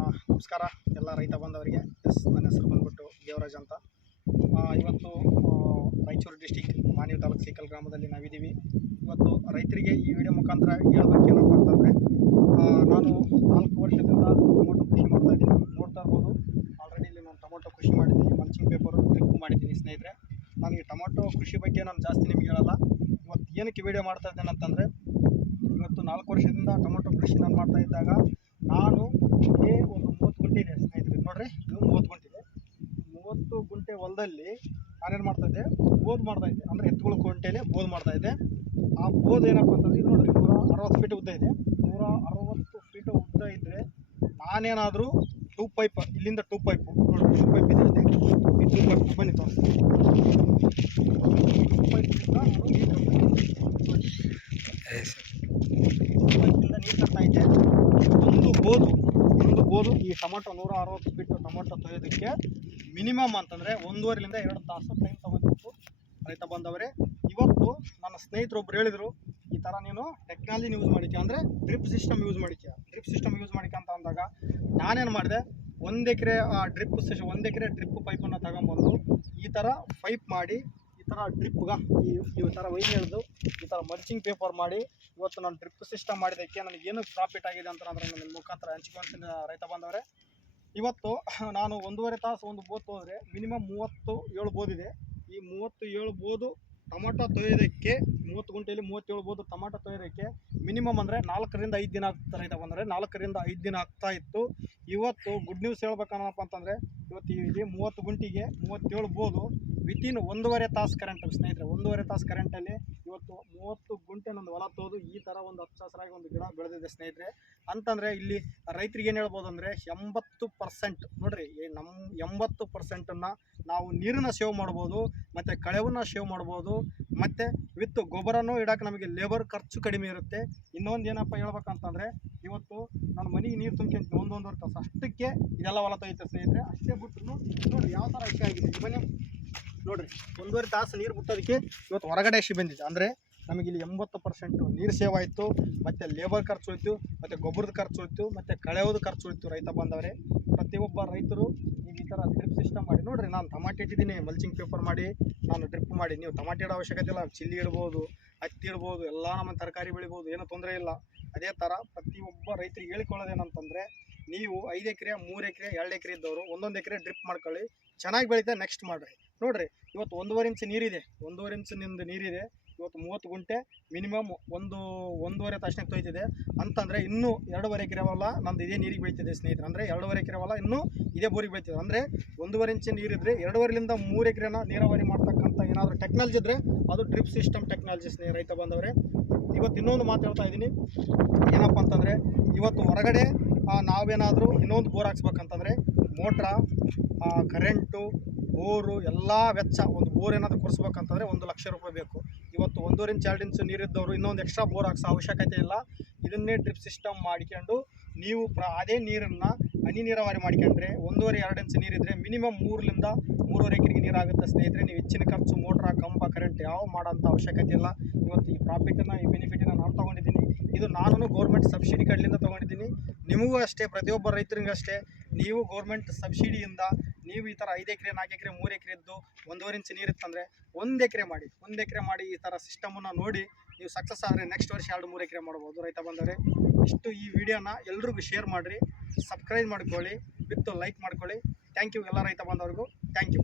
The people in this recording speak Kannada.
ನಮಸ್ಕಾರ. ಎಲ್ಲ ರೈತ ಬಂದವರಿಗೆ ಎಸ್, ನನ್ನ ಹೆಸರು ಬಂದ್ಬಿಟ್ಟು ದೇವರಾಜ್ ಅಂತ. ಇವತ್ತು ರಾಯಚೂರು ಡಿಸ್ಟಿಕ್ ಮಾನ್ಯ ತಾಲೂಕು ಸೈಕಲ್ ಗ್ರಾಮದಲ್ಲಿ ನಾವಿದ್ದೀವಿ. ಇವತ್ತು ರೈತರಿಗೆ ಈ ವಿಡಿಯೋ ಮುಖಾಂತರ ಹೇಳಬೇಕೇನಪ್ಪ ಅಂತಂದರೆ ನಾನು ನಾಲ್ಕು ವರ್ಷದಿಂದ ಟೊಮೊಟೊ ಕೃಷಿ ಮಾಡ್ತಾ ಇದ್ದೀನಿ. ನೋಡ್ತಾ ಇರ್ಬೋದು. ಆಲ್ರೆಡಿ ಇಲ್ಲಿ ನಾನು ಟೊಮೊಟೊ ಕೃಷಿ ಮಾಡಿದ್ದೀನಿ. ಮಲ್ಚಿಂಗ್ ಪೇಪರು ಟ್ರಿಪ್ ಮಾಡಿದ್ದೀನಿ ಸ್ನೇಹಿತರೆ. ನಾನು ಈ ಟೊಮೊಟೊ ಕೃಷಿ ಬಗ್ಗೆ ನಾನು ಜಾಸ್ತಿ ನಿಮ್ಗೆ ಹೇಳಲ್ಲ. ಇವತ್ತು ಏನಕ್ಕೆ ವಿಡಿಯೋ ಮಾಡ್ತಾ ಇದ್ದೇನೆ ಅಂತಂದರೆ, ಇವತ್ತು ನಾಲ್ಕು ವರ್ಷದಿಂದ ಟೊಮೊಟೊ ಕೃಷಿ ನಾನು ಮಾಡ್ತಾ ಇದ್ದಾಗ ನಾನು ಇದೇ ಒಂದು ಮೂವತ್ತು ಗುಂಟೆ ಇದೆ ಸ್ನೇಹಿತರೆ, ನೋಡ್ರಿ, ಇದು ಮೂವತ್ತು ಗುಂಟೆ ಇದೆ. ಮೂವತ್ತು ಗುಂಟೆ ಹೊಲದಲ್ಲಿ ನಾನೇನು ಮಾಡ್ತಾ ಇದ್ದೆ ಬೋದ್ ಮಾಡ್ತಾ ಇದ್ದೆ. ಅಂದರೆ ಎತ್ತುಗಳ ಗುಂಟೆಯಲ್ಲಿ ಬೋದ್ ಮಾಡ್ತಾ ಇದ್ದೆ. ಆ ಬೋದ್ ಏನಪ್ಪ ಅಂತಂದ್ರೆ, ಇದು ನೋಡ್ರಿ, ನೂರ ಅರವತ್ತು ಫೀಟ್ ಉದ್ದ ಇದೆ. ನೂರ ಅರವತ್ತು ಫೀಟ್ ಉದ್ದ ಇದ್ದರೆ ನಾನೇನಾದರೂ ಟೂ ಪೈಪ್ ಇಲ್ಲಿಂದ ಟೂ ಪೈಪು ನೋಡ್ರಿ ಟೂ ಪೈಪ್ ಇದೆ ಟೂ ಪೈಪ್ ಬನ್ನಿ ತೋರಿಸ್ತೀನಿ. ಟೂ ಪೈಪಿಂದ ನಾನು ನೀರು ಪೈಪಿಂದ ನೀರು ತರ್ತಾ ಇದ್ದೆ ಒಂದು ಬೋದು ಒಂದು ಬೋದು ಈ ಟೊಮೊಟೊ ನೂರ ಅರವತ್ತು ಫೀಟ್ ಟೊಮೊಟೊ ತೊಯ್ಯೋದಕ್ಕೆ ಮಿನಿಮಮ್ ಅಂತಂದರೆ ಒಂದೂವರೆಲಿಂದ ಎರಡು ತಾಸು ಟೈಮ್ ತೊಗೊಬೇಕು ರೈತ ಬಂದವರೇ. ಇವತ್ತು ನನ್ನ ಸ್ನೇಹಿತರೊಬ್ರು ಹೇಳಿದರು, ಈ ಥರ ನೀನು ಟೆಕ್ನಾಲಜಿನ ಯೂಸ್ ಮಾಡಿಕೆ, ಅಂದರೆ ಡ್ರಿಪ್ ಸಿಸ್ಟಮ್ ಯೂಸ್ ಮಾಡಿಕೆ. ಡ್ರಿಪ್ ಸಿಸ್ಟಮ್ ಯೂಸ್ ಮಾಡಿಕೆ ಅಂತ ಅಂದಾಗ ನಾನೇನು ಮಾಡಿದೆ, ಒಂದು ಎಕರೆ ಡ್ರಿಪ್ ಒಂದು ಎಕರೆ ಡ್ರಿಪ್ ಪೈಪನ್ನು ತಗೊಂಬಂದು ಈ ಥರ ಪೈಪ್ ಮಾಡಿ ಥರ ಡ್ರಿಪ್ಗೆ ಈ ಈ ಥರ ವೈರ್ ಎಳೆದು ಈ ಥರ ಮಲ್ಚಿಂಗ್ ಪೇಪರ್ ಮಾಡಿ ಇವತ್ತು ನಾನು ಡ್ರಿಪ್ ಸಿಸ್ಟಮ್ ಮಾಡಿದ್ದಕ್ಕೆ ನನಗೆ ಏನು ಪ್ರಾಫಿಟ್ ಆಗಿದೆ ಅಂತ ನಾನು ನಿಮ್ಮ ಮುಖಾಂತರ ಹಂಚ್ಕೊಳ್ತೀನಿ ರೈತ ಬಂದವರೇ. ಇವತ್ತು ನಾನು ಒಂದೂವರೆ ತಾಸು ಒಂದು ಬೋತ್ ಹೋದರೆ ಮಿನಿಮಮ್ ಮೂವತ್ತು ಏಳು ಬೋದಿದೆ. ಈ ಮೂವತ್ತು ಏಳು ಬೋದು ಟೊಮೊಟೊ ತೊಳೆಯೋದಕ್ಕೆ ಮೂವತ್ತು ಗುಂಟೆಯಲ್ಲಿ ಮೂವತ್ತೇಳು ಬೋದು ಟೊಮೊಟೊ ತೊಯ್ಯೋದಕ್ಕೆ ಮಿನಿಮಮ್ ಅಂದರೆ ನಾಲ್ಕರಿಂದ ಐದು ದಿನ ಆಗ್ತಾ ರೈತ ಅಂದರೆ ನಾಲ್ಕರಿಂದ ಐದು ದಿನ ಆಗ್ತಾ ಇತ್ತು. ಇವತ್ತು ಗುಡ್ ನ್ಯೂಸ್ ಹೇಳ್ಬೇಕನ್ನಪ್ಪ ಅಂತಂದರೆ ಇವತ್ತು ಇಲ್ಲಿ ಮೂವತ್ತು ಗುಂಟಿಗೆ ಮೂವತ್ತೇಳು ಬೋದು ವಿತಿನ್ ಒಂದೂವರೆ ತಾಸು ಕರೆಂಟ್ ಸ್ನೇಹಿತರೆ, ಒಂದೂವರೆ ತಾಸು ಕರೆಂಟಲ್ಲಿ ಇವತ್ತು ಮೂವತ್ತು ಗುಂಟೆ ನಂದು ಹೊಲ ತೋದು ಈ ಥರ ಒಂದು ಹಚ್ಚ ಹಸಿರಾಗಿ ಒಂದು ಗಿಡ ಬೆಳೆದಿದೆ ಸ್ನೇಹಿತರೆ. ಅಂತಂದರೆ ಇಲ್ಲಿ ರೈತರಿಗೆ ಏನು ಹೇಳ್ಬೋದು ಅಂದರೆ ಎಂಬತ್ತು ಪರ್ಸೆಂಟ್ ನೋಡಿರಿ ನಮ್ಮ ಎಂಬತ್ತು ಪರ್ಸೆಂಟನ್ನು ನಾವು ನೀರನ್ನ ಸೇವ್ ಮಾಡ್ಬೋದು, ಮತ್ತು ಕಳೆವನ್ನು ಸೇವ್ ಮಾಡ್ಬೋದು, ಮತ್ತು ವಿತ್ ಗೊಬ್ಬರನೂ ಇಡೋಕೆ ನಮಗೆ ಲೇಬರ್ ಖರ್ಚು ಕಡಿಮೆ ಇರುತ್ತೆ. ಇನ್ನೊಂದು ಏನಪ್ಪ ಹೇಳ್ಬೇಕಂತಂದರೆ, ಇವತ್ತು ನಾನು ಮನೆಗೆ ನೀರು ತುಂಬ್ಕೊಂತೀನಿ ಒಂದೊಂದುವರೆ ತಾಸು ಅಷ್ಟಕ್ಕೆ ಇದೆಲ್ಲ ಹೊಲ ಸ್ನೇಹಿತರೆ, ಅಷ್ಟೇ ಬಿಟ್ಟು ನೋಡಿ ಯಾವ ಥರ ಅಷ್ಟೇ ಆಗಿದೆ. ಬನ್ನಿ. ನೋಡ್ರಿ, ಒಂದೂವರೆ ತಾಸು ನೀರು ಬಿಟ್ಟೋದಕ್ಕೆ ಇವತ್ತು ಹೊರಗಡೆ ಅಷ್ಟು ಬಂದಿದೆ? ಅಂದರೆ ನಮಗೆ ಇಲ್ಲಿ ಎಂಬತ್ತು ಪರ್ಸೆಂಟು ನೀರು ಸೇವ್ ಆಯಿತು, ಮತ್ತು ಲೇಬರ್ ಖರ್ಚು ಹೋಯ್ತು, ಮತ್ತು ಗೊಬ್ಬರದ ಖರ್ಚು ಹೋಯ್ತು, ಮತ್ತು ಕಳೆಯೋದು ಖರ್ಚು ಹೋಯ್ತು ರೈತ ಬಂದವರೇ ಪ್ರತಿಯೊಬ್ಬ ರೈತರು ನೀವು ಈ ಥರ ನಾನು ಟಮಾಟೆ ಇಟ್ಟಿದ್ದೀನಿ ಮಲ್ಚಿಂಗ್ ಪೇಪರ್ ಮಾಡಿ, ನಾನು ಡ್ರಿಪ್ ಮಾಡಿ. ನೀವು ಟಮಾಟೆ ಇಡೋ ಅವಶ್ಯಕತೆ ಇಲ್ಲ, ಚಿಲ್ಲಿ ಇಡ್ಬೋದು, ಹತ್ತಿ ಇಡ್ಬೋದು, ಎಲ್ಲ ನಮ್ಮ ತರಕಾರಿ ಬೆಳಿಬೋದು, ಏನೂ ತೊಂದರೆ ಇಲ್ಲ. ಅದೇ ಥರ ಪ್ರತಿಯೊಬ್ಬ ರೈತರಿಗೆ ಹೇಳ್ಕೊಳ್ಳೋದೇನಂತಂದರೆ ನೀವು ಐದು ಎಕರೆ, ಮೂರು ಎಕರೆ, ಎರಡು ಎಕರೆ ಇದ್ದವರು ಒಂದೊಂದು ಎಕರೆ ಡ್ರಿಪ್ ಮಾಡ್ಕೊಳ್ಳಿ, ಚೆನ್ನಾಗಿ ಬೆಳೀತಾ ನೆಕ್ಸ್ಟ್ ಮಾಡಿರಿ. ನೋಡಿರಿ, ಇವತ್ತು ಒಂದೂವರೆ ಇಂಚು ನೀರಿದೆ, ಒಂದೂವರೆ ಇಂಚು ನಿಮ್ಮದು ನೀರಿದೆ. ಇವತ್ತು ಮೂವತ್ತು ಗುಂಟೆ ಮಿನಿಮಮ್ ಒಂದು ಒಂದೂವರೆ ತಾಸಿನಾಗ ತೊಯ್ತಿದೆ. ಅಂತಂದರೆ ಇನ್ನೂ ಎರಡೂವರೆ ಹೊಲ ನಂದು ಇದೇ ನೀರಿಗೆ ಬೀಳ್ತಿದೆ ಸ್ನೇಹಿತರೆ. ಅಂದರೆ ಎರಡೂವರೆ ಹೊಲ ಇನ್ನೂ ಇದೇ ಬೋರಿಗೆ ಬೀಳ್ತಿದೆ. ಅಂದರೆ ಒಂದೂವರೆ ನೀರು ನೀರಿದ್ರೆ ಎರಡೂವರೆಲಿಂದ ಮೂರು ಎಕರೆನ ನೀರಾವರಿ ಮಾಡ್ತಕ್ಕಂಥ ಏನಾದರೂ ಟೆಕ್ನಾಲಜಿ ಇದ್ದರೆ ಅದು ಡ್ರಿಪ್ ಸಿಸ್ಟಮ್ ಟೆಕ್ನಾಲಜಿ ಸ್ನೇಹ ರೈತ ಬಂದವರೇ ಇವತ್ತು ಇನ್ನೊಂದು ಮಾತು ಹೇಳ್ತಾ ಇದ್ದೀನಿ. ಏನಪ್ಪ ಅಂತಂದರೆ, ಇವತ್ತು ಹೊರಗಡೆ ನಾವೇನಾದರೂ ಇನ್ನೊಂದು ಬೋರ್ ಹಾಕ್ಸ್ಬೇಕಂತಂದರೆ, ಮೋಟ್ರ ಕರೆಂಟು, ಬೋರು, ಎಲ್ಲ ವೆಚ್ಚ ಒಂದು ಬೋರ್ ಏನಾದರೂ ಕೊಡಿಸ್ಬೇಕಂತಂದರೆ ಒಂದು ಲಕ್ಷ ರೂಪಾಯಿ ಬೇಕು. ಇವತ್ತು ಒಂದೂವರೆ ಇಂಚ್, ಎರಡು ಇಂಚು ನೀರಿದ್ದವರು ಇನ್ನೊಂದು ಎಕ್ಸ್ಟ್ರಾ ಬೋರ್ ಹಾಕ್ಸೋ ಅವಶ್ಯಕತೆ ಇಲ್ಲ. ಇದನ್ನೇ ಡ್ರಿಪ್ ಸಿಸ್ಟಮ್ ಮಾಡ್ಕೊಂಡು ನೀವು ಪ್ರ, ಅದೇ ನೀರನ್ನು ಹನಿ ನೀರಾವರಿ ಮಾಡ್ಕೊಂಡ್ರೆ ಒಂದೂವರೆ, ಎರಡು ಇಂಚು ನೀರಿದ್ದರೆ ಮಿನಿಮಮ್ ಮೂರರಿಂದ ಮೂರುವರೆ ನೀರಾಗುತ್ತೆ ಸ್ನೇಹಿತರೆ, ನೀವು ಹೆಚ್ಚಿನ ಖರ್ಚು ಮೋಟ್ರ ಕಂಬ ಕರೆಂಟ್ ಯಾವ ಮಾಡೋಂಥ ಅವಶ್ಯಕತೆ ಇಲ್ಲ. ಇವತ್ತು ಈ ಪ್ರಾಫಿಟನ್ನು ಈ ಬೆನಿಫಿಟನ್ನು ನಾನು ತೊಗೊಂಡಿದ್ದೀನಿ. ಇದು ನಾನು ಗೌರ್ಮೆಂಟ್ ಸಬ್ಸಿಡಿ ಕಡಲಿಂದ ತೊಗೊಂಡಿದ್ದೀನಿ. ನಿಮಗೂ ಅಷ್ಟೇ, ಪ್ರತಿಯೊಬ್ಬ ರೈತರಿಗೂ ಅಷ್ಟೇ. ನೀವು ಗೌರ್ಮೆಂಟ್ ಸಬ್ಸಿಡಿಯಿಂದ ನೀವು ಈ ಥರ ಐದು ಎಕರೆ, ನಾಲ್ಕು ಎಕರೆ, ಮೂರು ಎಕರೆ ಇದ್ದು ಒಂದೂವರೆ ಇಂಚ್ ನೀರಿತ್ತಂದರೆ ಒಂದು ಎಕರೆ ಮಾಡಿ, ಒಂದು ಎಕರೆ ಮಾಡಿ ಈ ಥರ ಸಿಸ್ಟಮನ್ನು ನೋಡಿ ನೀವು ಸಕ್ಸಸ್ ಆದರೆ ನೆಕ್ಸ್ಟ್ ವರ್ಷ ಎರಡು, ಮೂರು ಎಕರೆ ಮಾಡ್ಬೋದು ರೈತ ಬಂದವರೆ. ಇಷ್ಟು ಈ ವಿಡಿಯೋನ ಎಲ್ರಿಗೂ ಶೇರ್ ಮಾಡಿರಿ. ಸಬ್ಸ್ಕ್ರೈಬ್ ಮಾಡ್ಕೊಳ್ಳಿ. ವಿತ್ ಲೈಕ್ ಮಾಡ್ಕೊಳ್ಳಿ. ಥ್ಯಾಂಕ್ ಯು ಎಲ್ಲ ರೈತ ಬಂದವ್ರಿಗೂ. Thank you